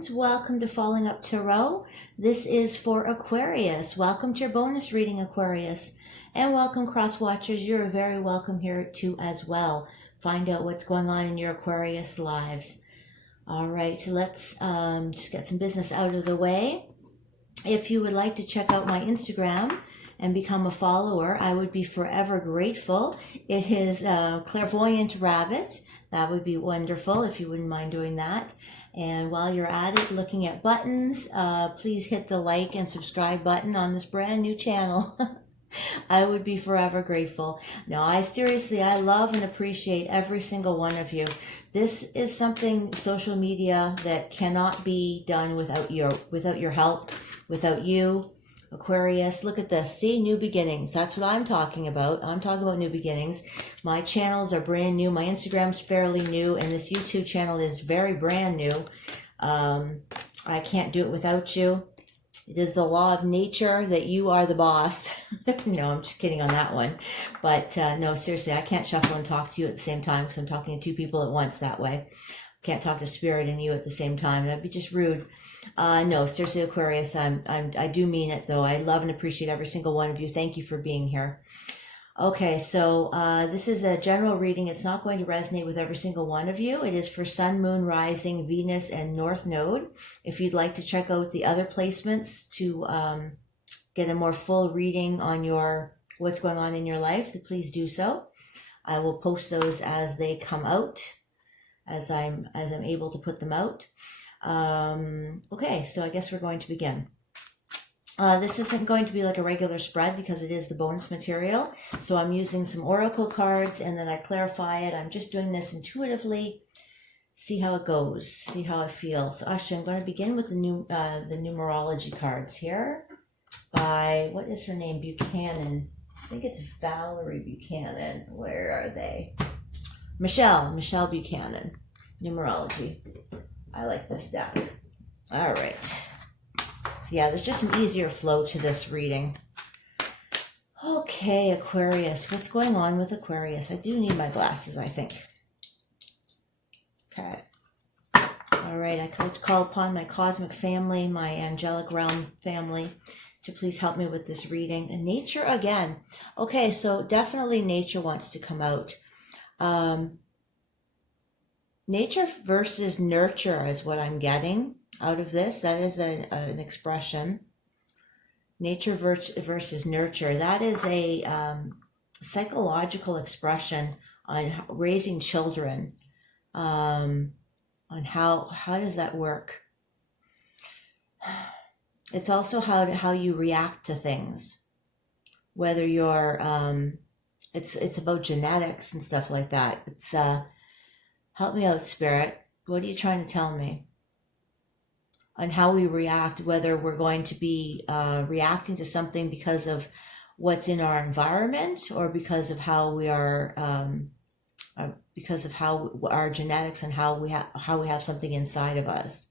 friends, welcome to Falling Up Tarot. This is for Aquarius. Welcome to your bonus reading, Aquarius. And welcome, cross watchers. You're very welcome here too as well. Find out what's going on in your Aquarius lives. All right, so let's just get some business out of the way. If you would like to check out my Instagram and become a follower, I would be forever grateful. It is Clairvoyant Rabbit. That would be wonderful if you wouldn't mind doing that. And while you're at it, looking at buttons, please hit the like and subscribe button on this brand new channel. I would be forever grateful. No, I love and appreciate every single one of you. This is something, social media, that cannot be done without your help, without you. Aquarius, look at this. See, new beginnings. That's what I'm talking about. I'm talking about new beginnings. My channels are brand new. My Instagram's fairly new, and this YouTube channel is very brand new. I can't do it without you. It is the law of nature that you are the boss. No, I'm just kidding on that one. But no, seriously, I can't shuffle and talk to you at the same time because I'm talking to two people at once that way. Can't talk to Spirit and you at the same time. That'd be just rude. No, seriously, Aquarius, I do mean it though. I love and appreciate every single one of you. Thank you for being here. Okay, so this is a general reading. It's not going to resonate with every single one of you. It is for Sun, Moon, Rising, Venus, and North Node. If you'd like to check out the other placements to get a more full reading on what's going on in your life, then please do so. I will post those as they come out, as I'm able to put them out. Okay, so I guess we're going to begin. This isn't going to be like a regular spread because it is the bonus material. So I'm using some oracle cards and then I clarify it. I'm just doing this intuitively. See how it goes. See how it feels. Actually, I'm going to begin with the numerology cards here by, what is her name? Buchanan. I think it's Valerie Buchanan. Where are they? Michelle Buchanan. Numerology. I like this deck. All right. So yeah, there's just an easier flow to this reading. Okay, Aquarius. What's going on with Aquarius? I do need my glasses, I think. Okay. All right, I call upon my cosmic family, my angelic realm family, to please help me with this reading. And nature again. Okay, so definitely nature wants to come out. Nature versus nurture is what I'm getting out of this. That is an expression. Nature versus nurture. That is a psychological expression on raising children. On how does that work? It's also how you react to things. Whether you're it's about genetics and stuff like that. It's help me out, Spirit. What are you trying to tell me? On how we react, whether we're going to be reacting to something because of what's in our environment or because of how we are, because of how our genetics and how we have something inside of us.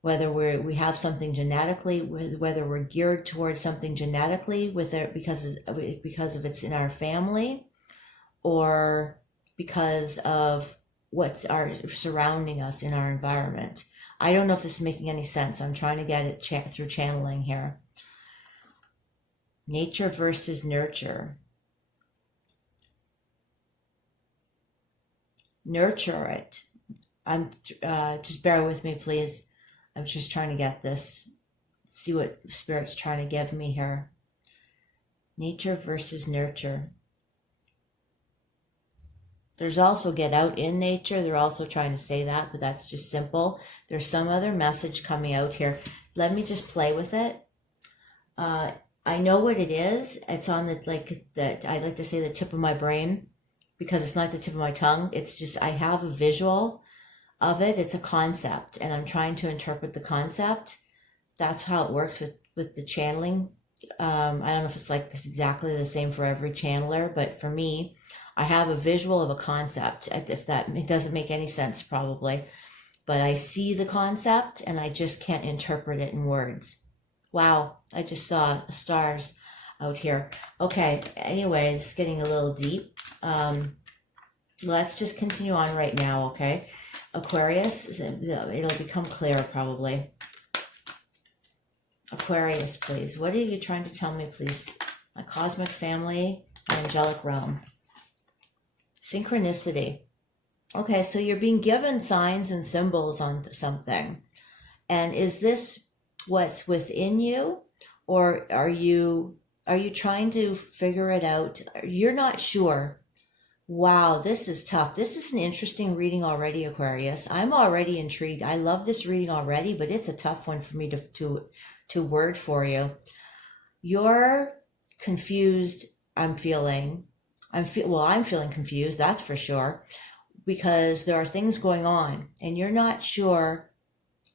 Whether we have something genetically, whether we're geared towards something genetically because of it's in our family, or because of what's surrounding us in our environment. I don't know if this is making any sense. I'm trying to get it through channeling here. Nature versus nurture. Nurture it. I'm just bear with me, please. I'm just trying to get this. See what Spirit's trying to give me here. Nature versus nurture. There's also get out in nature. They're also trying to say that, but that's just simple. There's some other message coming out here. Let me just play with it. I know what it is. It's on I like to say the tip of my brain, because it's not the tip of my tongue. It's just, I have a visual of it. It's a concept and I'm trying to interpret the concept. That's how it works with the channeling. I don't know if it's like this exactly the same for every channeler, but for me, I have a visual of a concept. If it doesn't make any sense, probably, but I see the concept and I just can't interpret it in words. Wow, I just saw stars out here. Okay, anyway, it's getting a little deep. Let's just continue on right now, okay? Aquarius, it'll become clear probably. Aquarius, please. What are you trying to tell me, please? My cosmic family, my angelic realm. Synchronicity. Okay, so you're being given signs and symbols on something. And is this what's within you? Or are you trying to figure it out? You're not sure. Wow, this is tough. This is an interesting reading already, Aquarius. I'm already intrigued. I love this reading already, but it's a tough one for me to word for you. You're confused, I'm feeling. I'm feeling confused, that's for sure, because there are things going on and you're not sure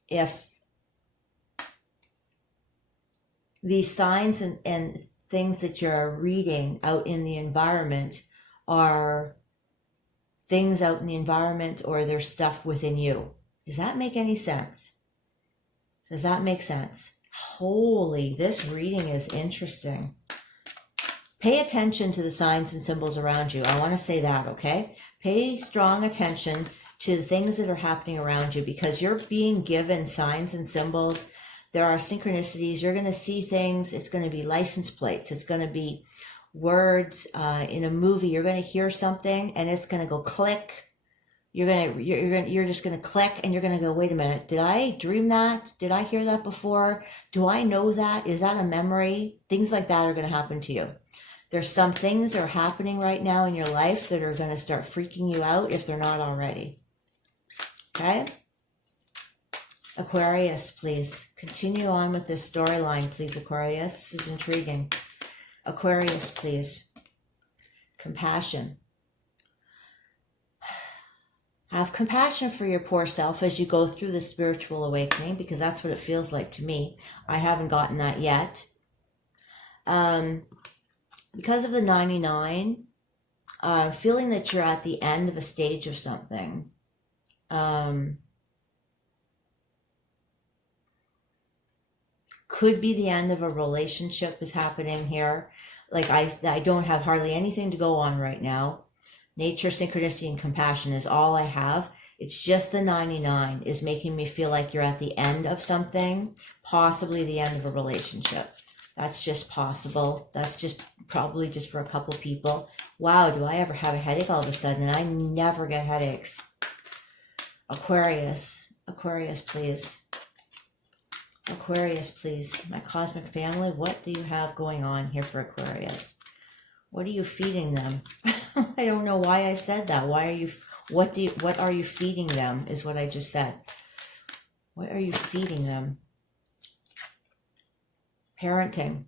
if these signs and things that you're reading out in the environment are things out in the environment or there's stuff within you. Does that make any sense? Does that make sense? Holy, this reading is interesting. Pay attention to the signs and symbols around you. I want to say that, okay? Pay strong attention to the things that are happening around you because you're being given signs and symbols. There are synchronicities. You're going to see things. It's going to be license plates. It's going to be words in a movie. You're going to hear something and it's going to go click. You're just going to click and you're going to go, wait a minute. Did I dream that? Did I hear that before? Do I know that? Is that a memory? Things like that are going to happen to you. There's some things that are happening right now in your life that are going to start freaking you out if they're not already. Okay? Aquarius, please. Continue on with this storyline, please, Aquarius. This is intriguing. Aquarius, please. Compassion. Have compassion for your poor self as you go through the spiritual awakening, because that's what it feels like to me. I haven't gotten that yet. Because of the 99, feeling that you're at the end of a stage of something. Could be the end of a relationship is happening here. Like I don't have hardly anything to go on right now. Nature, synchronicity, and compassion is all I have. It's just the 99 is making me feel like you're at the end of something, possibly the end of a relationship. That's just possible. That's just probably just for a couple people. Wow, do I ever have a headache all of a sudden? And I never get headaches. Aquarius, please. Aquarius, please. My cosmic family, what do you have going on here for Aquarius? What are you feeding them? I don't know why I said that. What are you feeding them is what I just said. What are you feeding them? Parenting.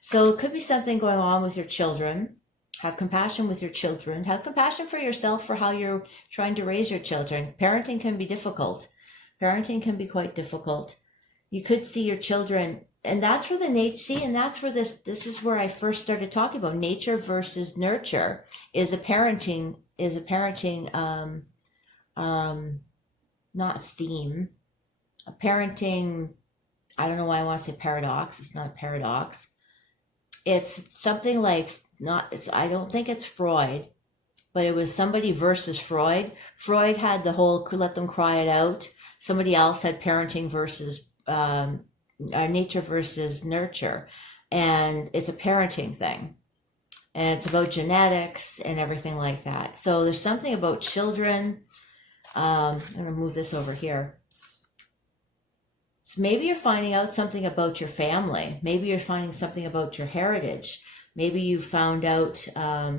So it could be something going on with your children. Have compassion with your children. Have compassion for yourself for how you're trying to raise your children. Parenting can be difficult. Parenting can be quite difficult. You could see your children, and that's where the nature, see, and that's where this is where I first started talking about nature versus nurture is a parenting, not theme, a parenting, I don't know why I want to say paradox. It's not a paradox. It's something like, I don't think it's Freud, but it was somebody versus Freud. Freud had the whole let them cry it out. Somebody else had parenting versus nature versus nurture. And it's a parenting thing. And it's about genetics and everything like that. So there's something about children. I'm going to move this over here. So maybe you're finding out something about your family. Maybe you're finding something about your heritage. Maybe you found out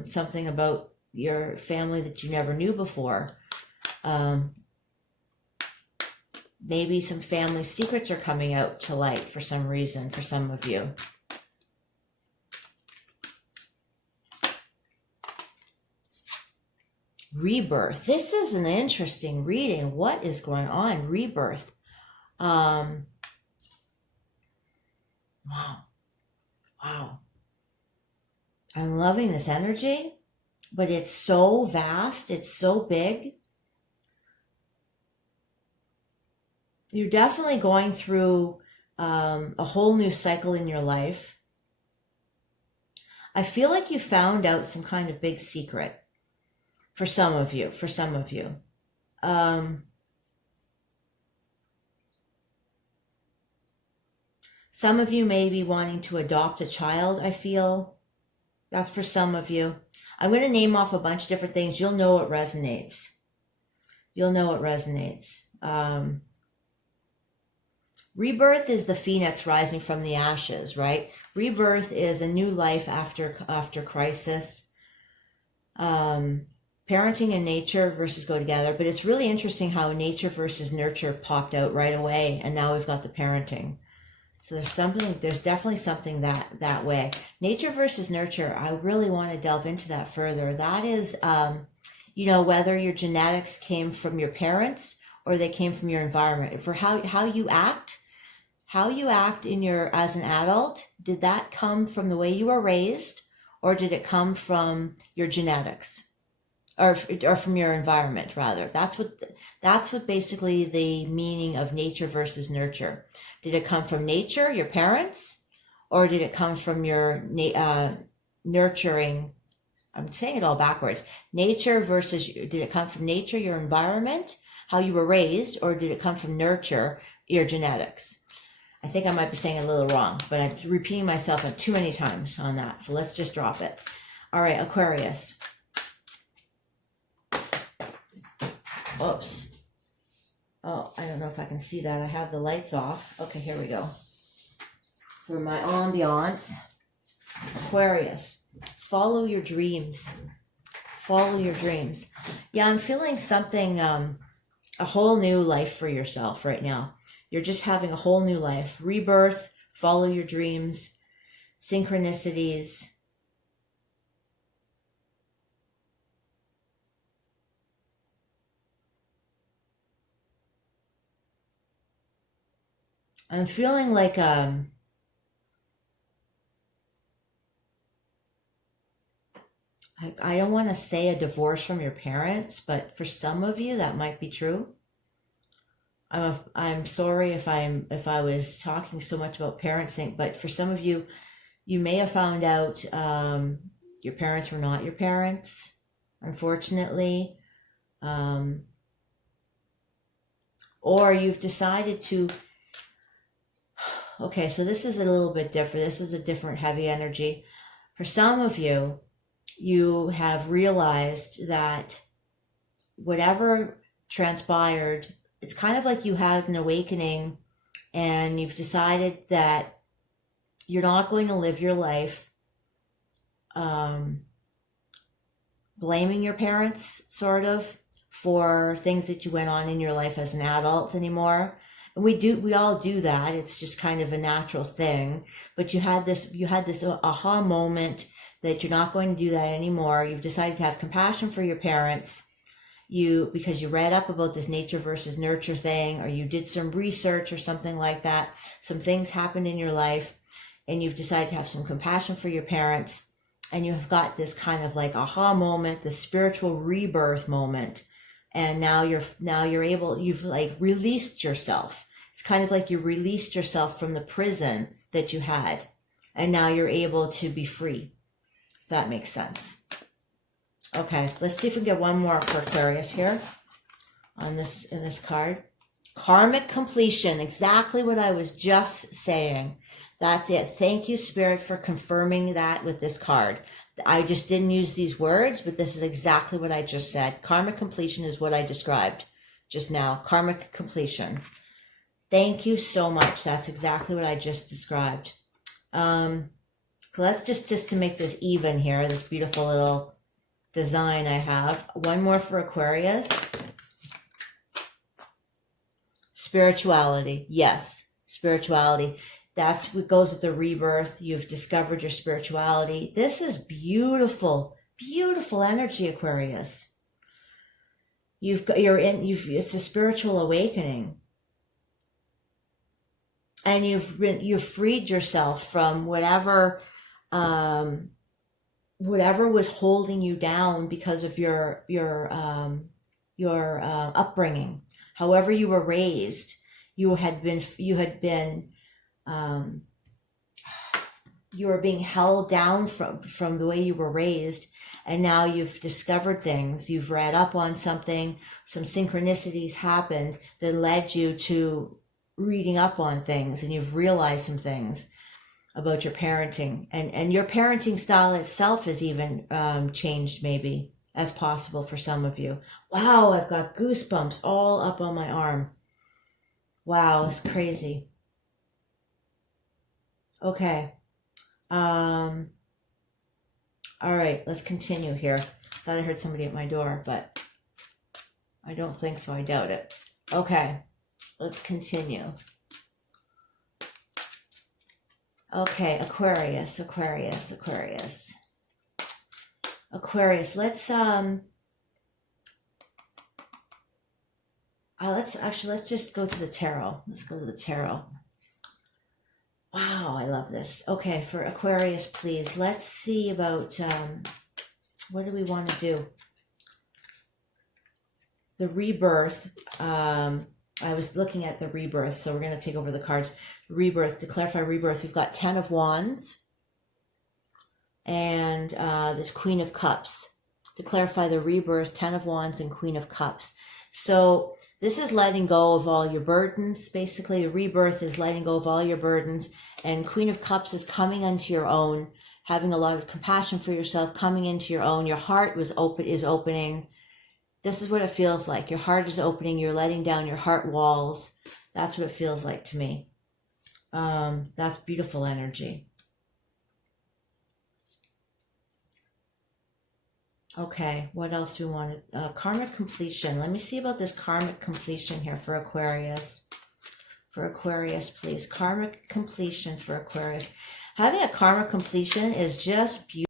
something about your family that you never knew before. Maybe some family secrets are coming out to light for some reason, for some of you. Rebirth. This is an interesting reading. What is going on? Rebirth. Wow. I'm loving this energy, but it's so vast. It's so big. You're definitely going through a whole new cycle in your life. I feel like you found out some kind of big secret for some of you. Some of you may be wanting to adopt a child, I feel. That's for some of you. I'm going to name off a bunch of different things. You'll know it resonates. You'll know it resonates. Rebirth is the phoenix rising from the ashes, right? Rebirth is a new life after crisis. Parenting and nature versus go together, but it's really interesting how nature versus nurture popped out right away, and now we've got the parenting. So there's definitely something that way. Nature versus nurture, I really want to delve into that further. That is, whether your genetics came from your parents or they came from your environment. For how you act as an adult, did that come from the way you were raised, or did it come from your genetics? Or from your environment, rather. That's what basically the meaning of nature versus nurture. Did it come from nature, your parents, or did it come from your nurturing? I'm saying it all backwards. Nature versus, did it come from nature, your environment, how you were raised, or did it come from nurture, your genetics? I think I might be saying it a little wrong, but I'm repeating myself too many times on that. So let's just drop it. All right, Aquarius. Oops. Oh, I don't know if I can see that. I have the lights off. Okay, here we go. For my ambiance, Aquarius, follow your dreams. Follow your dreams. Yeah, I'm feeling something, a whole new life for yourself right now. You're just having a whole new life. Rebirth, follow your dreams, synchronicities. I'm feeling like I don't want to say a divorce from your parents, but for some of you that might be true. I'm sorry if I was talking so much about parenting, but for some of you, you may have found out your parents were not your parents, unfortunately, or you've decided to. Okay, so this is a little bit different. This is a different heavy energy. For some of you, you have realized that whatever transpired, it's kind of like you had an awakening and you've decided that you're not going to live your life blaming your parents, sort of, for things that you went on in your life as an adult anymore. And we all do that. It's just kind of a natural thing. But you had this aha moment that you're not going to do that anymore. You've decided to have compassion for your parents. Because you read up about this nature versus nurture thing, or you did some research or something like that. Some things happened in your life and you've decided to have some compassion for your parents, and you have got this kind of like aha moment, the spiritual rebirth moment. And now you've like released yourself. It's kind of like you released yourself from the prison that you had, and now you're able to be free. If that makes sense. Okay, let's see if we can get one more for Aquarius here in this card. Karmic completion, exactly what I was just saying. That's it. Thank you, Spirit, for confirming that with this card. I just didn't use these words, but this is exactly what I just said. Karmic completion is what I described just now. Karmic completion. Thank you so much. That's exactly what I just described. Let's just to make this even here, this beautiful little design I have. One more for Aquarius. Spirituality. Yes, spirituality. That's what goes with the rebirth. You've discovered your spirituality. This is beautiful, beautiful energy, Aquarius. It's a spiritual awakening. And you've freed yourself from whatever was holding you down because of your upbringing. However you were raised, you had been you were being held down from the way you were raised, and now you've discovered things, you've read up on something, some synchronicities happened that led you to reading up on things, and you've realized some things about your parenting, and your parenting style itself has even changed, maybe, as possible for some of you. Wow, I've got goosebumps all up on my arm. Wow, it's crazy. Okay. All right, let's continue here. Thought I heard somebody at my door, but I don't think so. I doubt it. Okay, let's continue. Okay, Aquarius. Let's let's just go to the tarot. Let's go to the tarot. Wow, I love this. Okay, for Aquarius, please. Let's see about what do we want to do? The rebirth. I was looking at the rebirth, so we're going to take over the cards. Rebirth, to clarify rebirth, we've got 10 of Wands and the Queen of Cups. To clarify the rebirth, 10 of Wands and Queen of Cups. So this is letting go of all your burdens. Basically, the rebirth is letting go of all your burdens, and Queen of Cups is coming into your own, having a lot of compassion for yourself, coming into your own. Your heart is opening. This is what it feels like. Your heart is opening. You're letting down your heart walls. That's what it feels like to me. That's beautiful energy. Okay, what else do we want? Karmic completion. Let me see about this karmic completion here for Aquarius. For Aquarius, please. Karmic completion for Aquarius. Having a karmic completion is just beautiful.